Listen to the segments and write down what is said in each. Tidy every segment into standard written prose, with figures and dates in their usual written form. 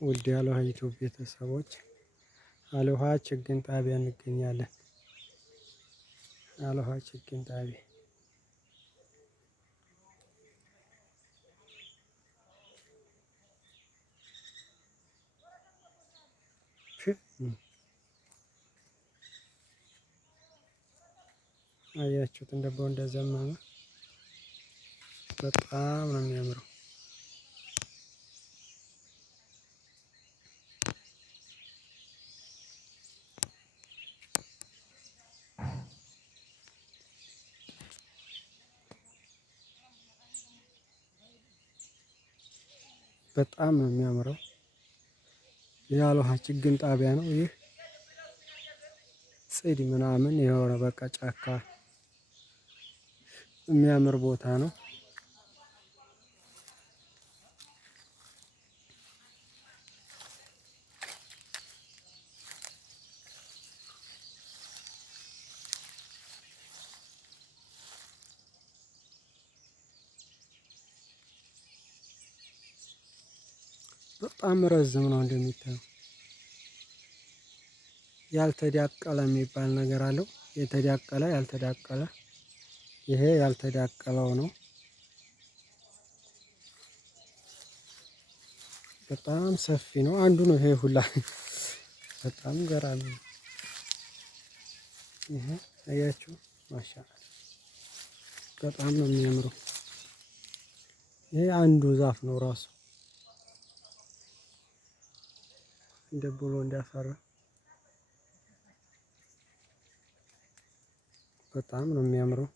ውድ የአሎሃ ዩቲዩብ ቤተሰቦች አሎሃ ችግኝ ጣቢያ እንገኛለን። አሎሃ ችግኝ ጣቢያ አያችሁት? እንደቦ እንደዘመመ በጣም ነው የሚያምረው። በጣም ነው የሚያምረው። የአሎሃ ችግኝ ጣቢያ ነው ይህ። ጽድ ምናምን የሆነ በቃ ጫካ የሚያምር ቦታ ነው። በጣም ረዝም ነው እንደሚታየው። ያልተዳቀለ የሚባል ነገር አለው። የተዳቀለ ያልተዳቀለ፣ ይሄ ያልተዳቀለው ነው። በጣም ሰፊ ነው። አንዱ ነው ይሄ ሁላ በጣም ገራሚ ነው። ይሄ አያችሁ? ማሻአላ በጣም ነው የሚያምረው። ይሄ አንዱ ዛፍ ነው ራሱ እንደ ብሎ እንዳፈራ በጣም ነው የሚያምረው።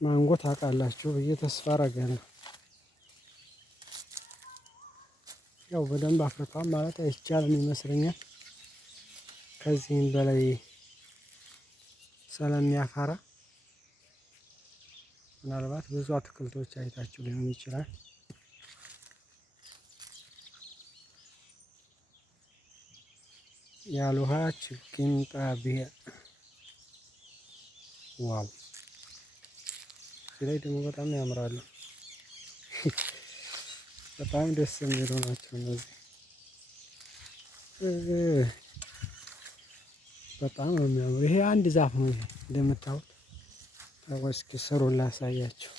ማንጎ ታውቃላችሁ ብዬ ተስፋ አደርጋለሁ። ያው በደንብ አፍርቷል ማለት አይቻልም ይመስለኛል። ከዚህም በላይ ስለሚያፈራ ምናልባት ብዙ አትክልቶች አይታችሁ ሊሆን ይችላል። የአሎሃ ችግኝ ጣቢያ ዋው! እዚህ ላይ ደግሞ በጣም ያምራሉ። በጣም ደስ የሚሉ ናቸው እነዚህ። በጣም ነው የሚያምሩ። ይሄ አንድ ዛፍ ነው። ይሄ እንደምታዩት እስኪ ስሩን ላሳያችሁ።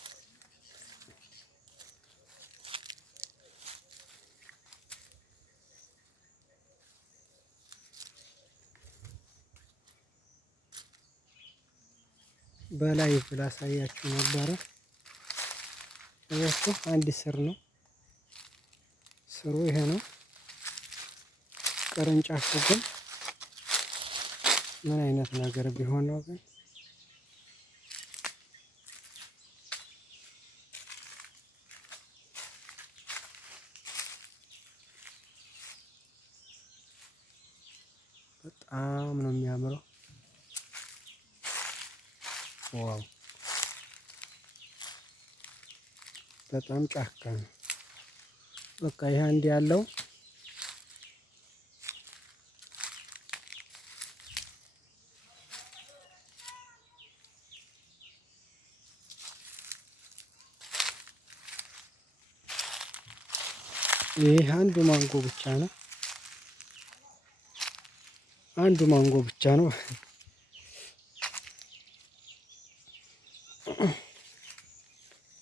በላይ ላሳያችሁ ነበረ። እያችሁ አንድ ስር ነው። ስሩ ይሄ ነው። ቅርንጫፉ ግን ምን አይነት ነገር ቢሆን ነው ግን? በጣም ነው የሚያምረው። ዋው! በጣም ጫካ ነው። በቃ ይሄ አንድ ያለው ይሄ አንዱ ማንጎ ብቻ ነው። አንዱ ማንጎ ብቻ ነው።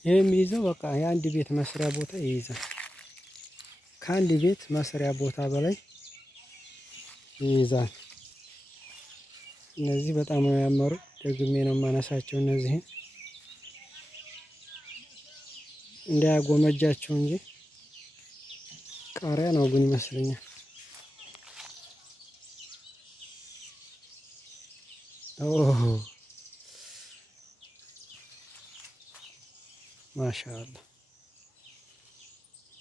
ይሄ የሚይዘው በቃ የአንድ ቤት መስሪያ ቦታ ይይዛል። ከአንድ ቤት መስሪያ ቦታ በላይ ይይዛል። እነዚህ በጣም ነው ያመሩ። ደግሜ ነው የማነሳቸው እነዚህን እንዳያጎመጃቸው እንጂ ቃሪያ ነው ግን ይመስለኛል። ኦሆ ማሻአላ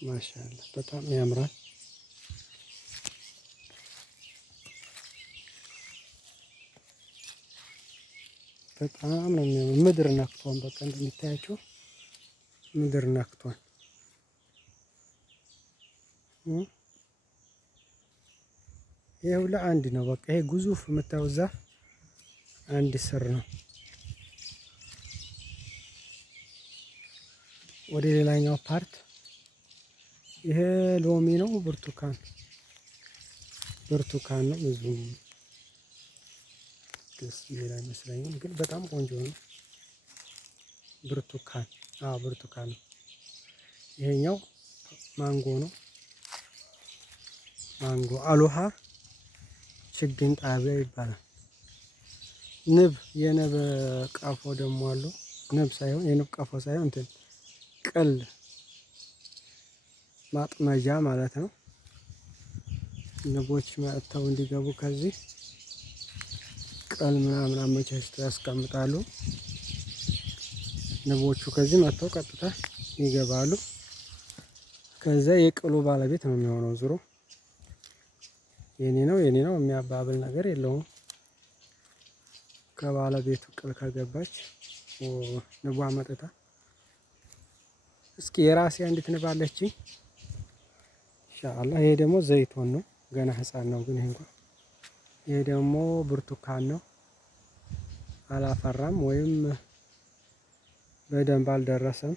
ማሻአላ በጣም ያምራል። በጣም ነው የሚያምር። ምድር ነክቷን በቃ እንደሚታያቸው ምድር ነክቷን። ይሄ ሁላ አንድ ነው። በቃ ይሄ ግዙፍ የምታዩት ዛፍ አንድ ስር ነው። ወደ ሌላኛው ፓርት ይሄ ሎሚ ነው፣ ብርቱካን ነው። ብዙም ደስ የሚል አይመስለኝም፣ ግን በጣም ቆንጆ ነው። ብርቱካን ብርቱካን ነው። ይሄኛው ማንጎ ነው። ማንጎ አሎሃ ችግኝ ጣቢያ ይባላል። የንብ ቀፎ ደግሞ አለው። የንብ ቀፎ ሳይሆን እንትን ቅል ማጥመጃ ማለት ነው። ንቦች መጥተው እንዲገቡ ከዚህ ቅል ምናምን አመቻችተው ያስቀምጣሉ። ንቦቹ ከዚህ መጥተው ቀጥታ ይገባሉ። ከዛ የቅሉ ባለቤት ነው የሚሆነው። ዙሮ የኔ ነው የሚያባብል ነገር የለውም። ከባለቤቱ ቅል ከገባች ንቧ መጥታ እስኪ የራሴ አንዲት ንብ አለችኝ ኢንሻአላህ። ይሄ ደግሞ ዘይቶን ነው፣ ገና ህፃን ነው ግን ይሄ ደግሞ ብርቱካን ነው። አላፈራም ወይም በደንብ አልደረሰም።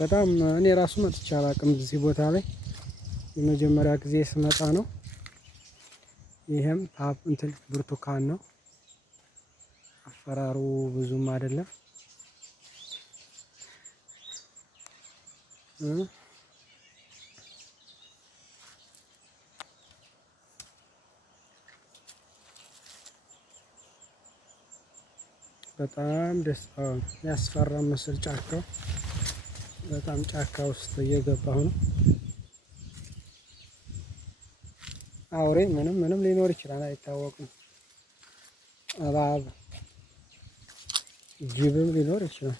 በጣም እኔ ራሱ መጥቼ አላውቅም እዚህ ቦታ ላይ የመጀመሪያ ጊዜ ስመጣ ነው። ይሄም እንትን ብርቱካን ነው። አፈራሩ ብዙም አይደለም። በጣም ደስ ያስፈራ መስል ጫካው በጣም ጫካ ውስጥ እየገባሁ ነው። አውሬ ምንም ሊኖር ይችላል አይታወቅም። እባብ ጅብም ሊኖር ይችላል።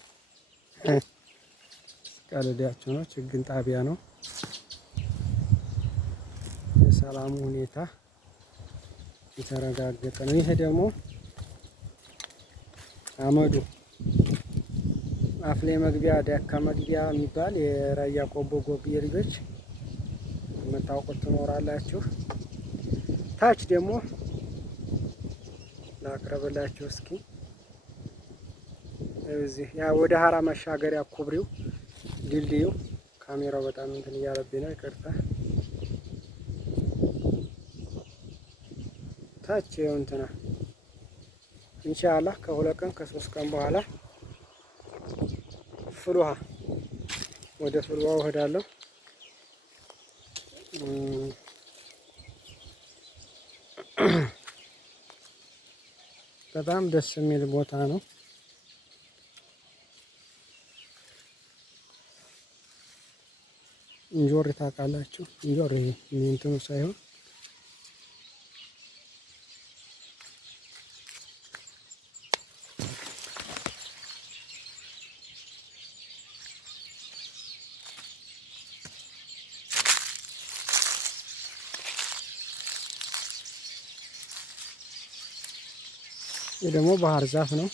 ቀልዳቸው ነው። ችግኝ ጣቢያ ነው። የሰላሙ ሁኔታ የተረጋገጠ ነው። ይሄ ደግሞ አመዱ አፍሌ መግቢያ ዳካ መግቢያ የሚባል የራያ ቆቦ ጎብዬ ልጆች የምታውቁት ትኖራላችሁ። ታች ደግሞ ላቅርብላችሁ እስኪ እዚህ ወደ ሀራ መሻገሪያ ኩብሪው ድልድዩ ካሜራው በጣም እንትን እያለብኝ ነው፣ ይቅርታ። ታች ይኸው እንትና ኢንሻአላህ ከ2 ቀን ከ3 ቀን በኋላ ፍልውሃ ወደ ፍልውሃ እሄዳለሁ። በጣም ደስ የሚል ቦታ ነው። እንጆሪ ታውቃላችሁ? እንጆሪ እንትኑ ሳይሆን ይህ ደግሞ ባህር ዛፍ ነው።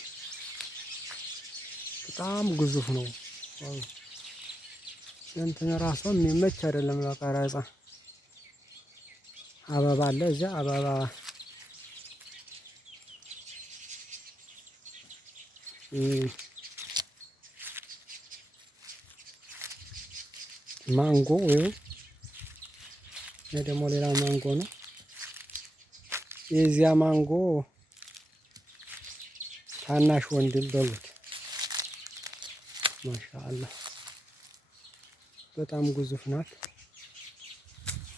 በጣም ግዙፍ ነው። እንትን ራሱ የሚመች አይደለም ለቀረጻ። አበባ አለ እዚያ አበባ ማንጎ ወይ ይሄ ደግሞ ሌላ ማንጎ ነው። የዚያ ማንጎ ታናሽ ወንድም በሉት። ማሻአላህ በጣም ግዙፍ ናት።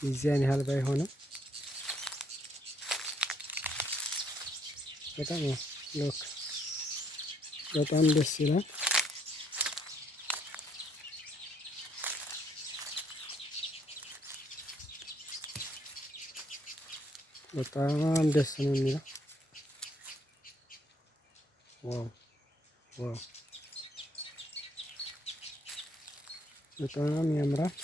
የዚያን ያህል ባይሆንም በጣም ሎክ በጣም ደስ ይላል። በጣም ደስ ነው የሚለው። ዋው ዋው በጣም ያምራል።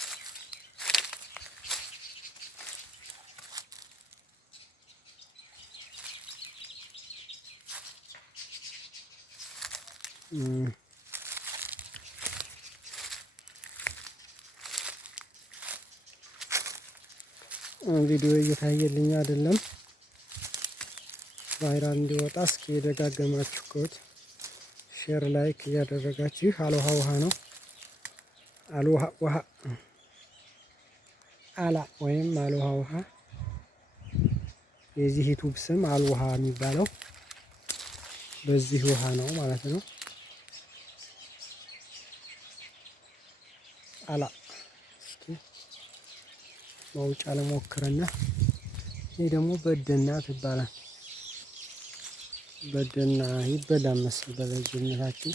ቪዲዮ እየታየልኝ አይደለም። ቫይራል እንዲወጣ እስኪ የደጋገማችሁ ኮት ሼር ላይክ እያደረጋችሁ ይህ አልውሃ ውሃ ነው። አልውሃ ውሃ አላ ወይም አልውሃ ውሃ የዚህ ዩቱብ ስም አልውሃ የሚባለው በዚህ ውሃ ነው ማለት ነው። አላ እስኪ መውጫ ለሞክርና ይህ ደግሞ በደና ትባላል። በደና ይበላል መሰል በልጅነታችን።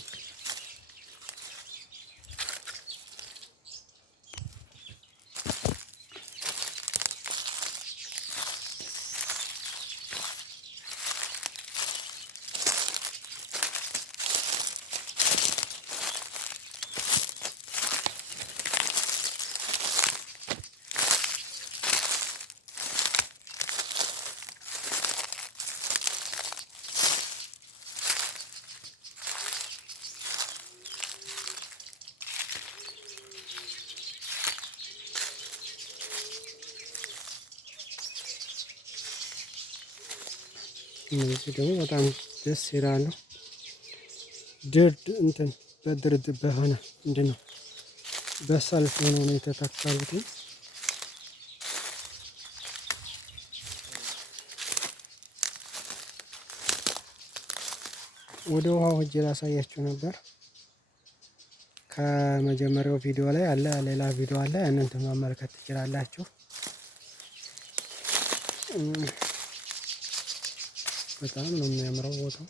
እነዚህ ደግሞ በጣም ደስ ይላሉ። ድርድ እንትን በድርድ በሆነ ምንድን ነው በሰልፍ ሆነው ነው የተተከሉት። ወደ ውሃው ሄጄ ላሳያችሁ ነበር። ከመጀመሪያው ቪዲዮ ላይ አለ ሌላ ቪዲዮ አለ፣ ያንን መመልከት ትችላላችሁ። በጣም ነው የሚያምረው ቦታው።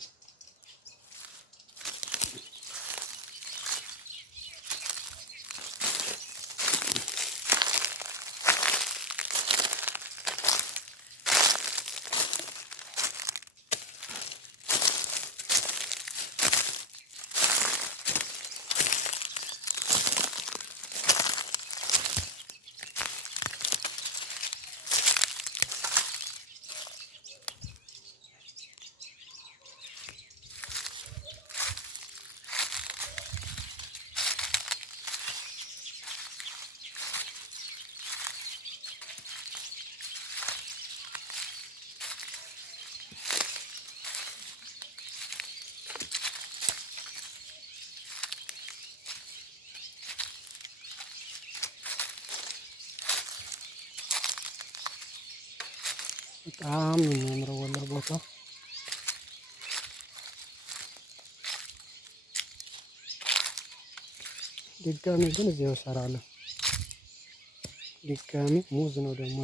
በጣም ነው የሚያምረው ወላሂ ቦታው። ድጋሚ ግን እዚያው እሰራለሁ። ድጋሚ ሙዝ ነው ደግሞ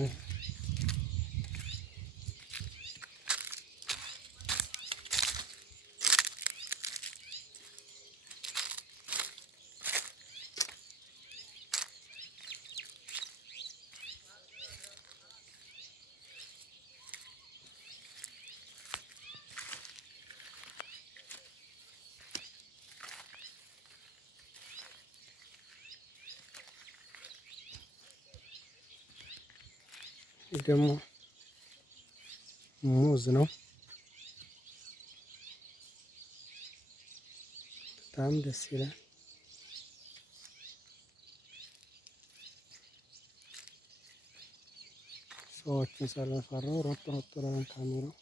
ደግሞ ሙዝ ነው። በጣም ደስ ይላል። ሰዎችን ስለፈራው ሮጥ ሮጥ ብለን ካሜራው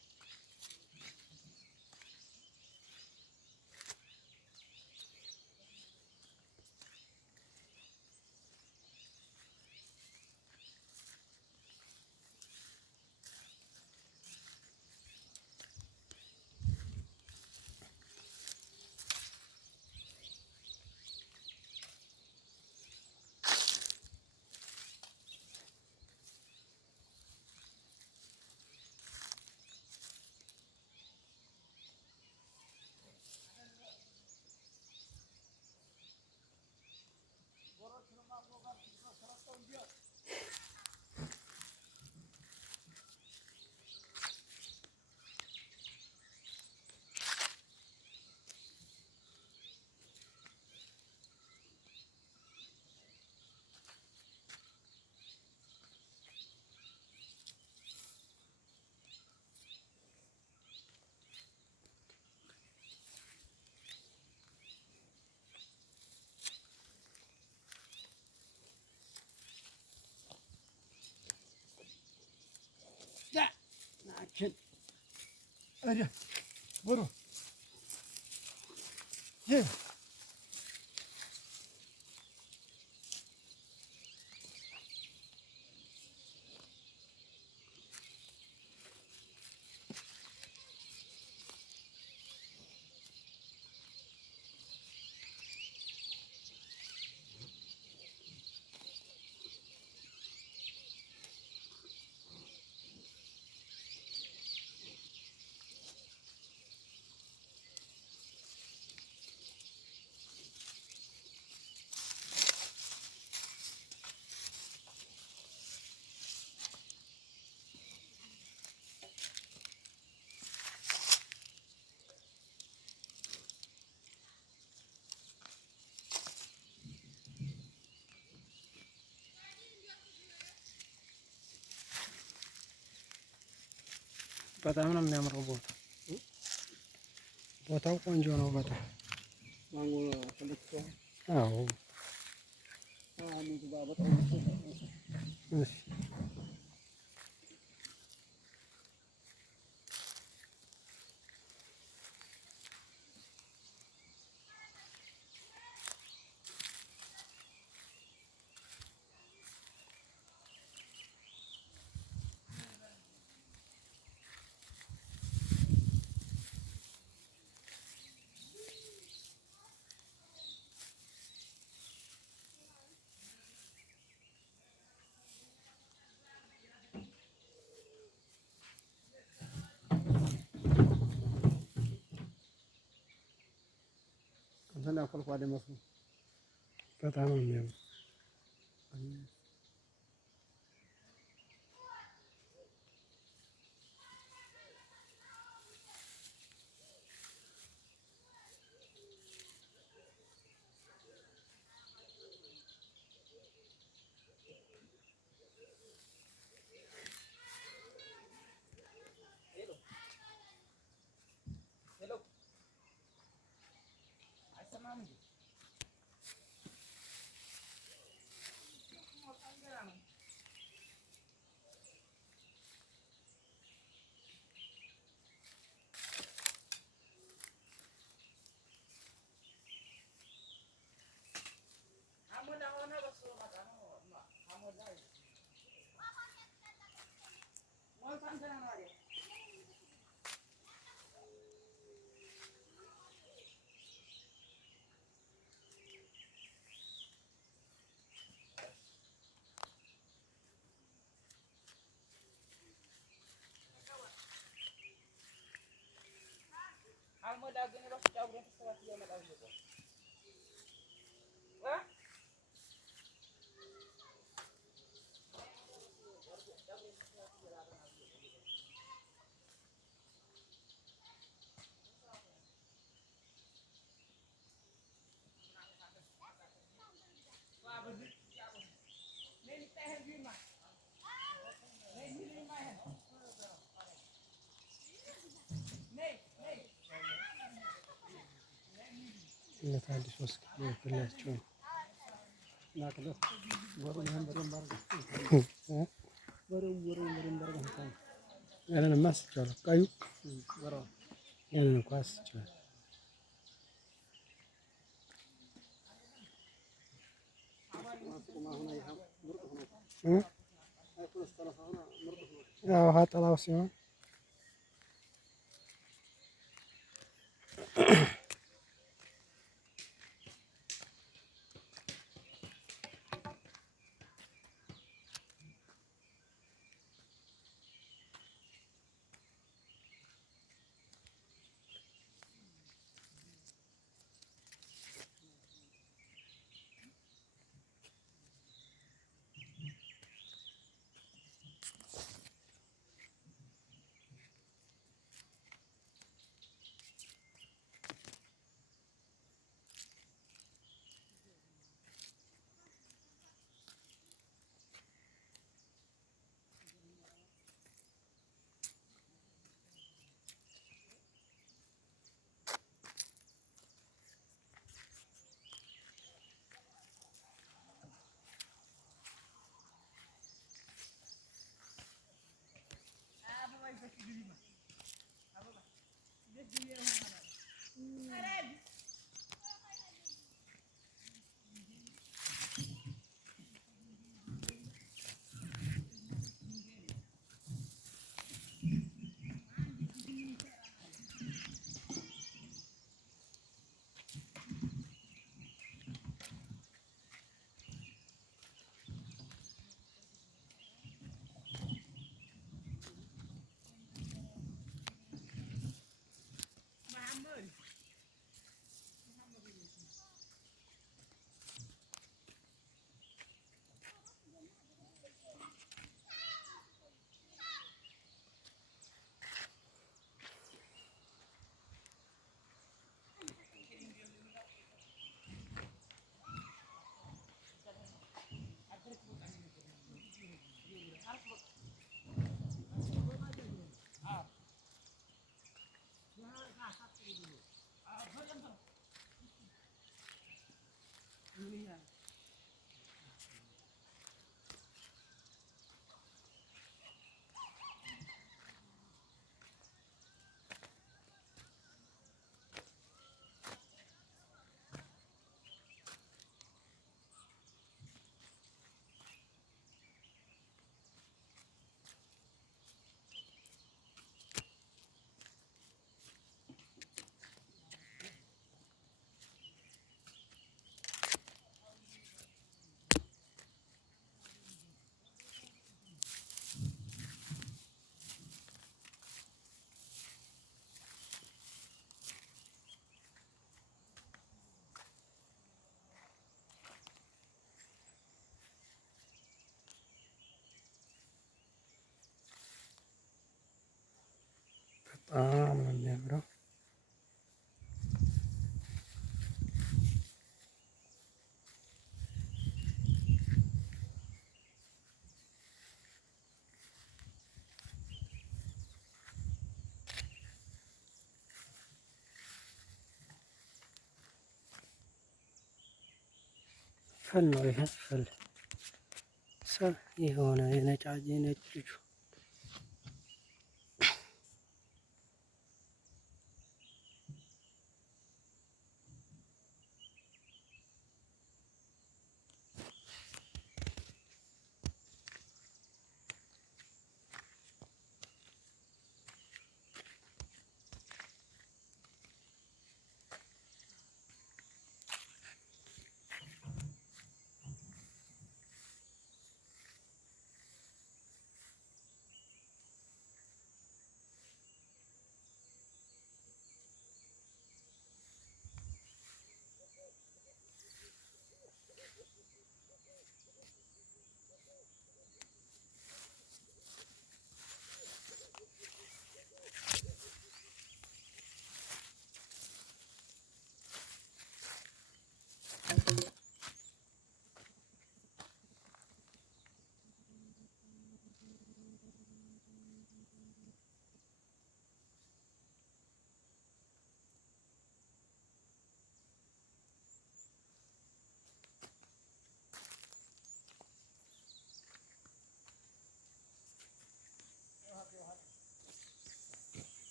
Hadi. Vurun. በጣም ነው የሚያምረው ቦታው ቆንጆ ነው በጣም። አዎ እሺ በጣም ነው የሚያምረው። አዲስ ወስክ ይላችሁ ያንን ማስቻለሁ ቀዩ ያንን እንኳን አስቻለሁ ያው ውሃ ጥላው ሲሆን ፍል ነው ይሄ ፍል የሆነ የነጭ ልጁ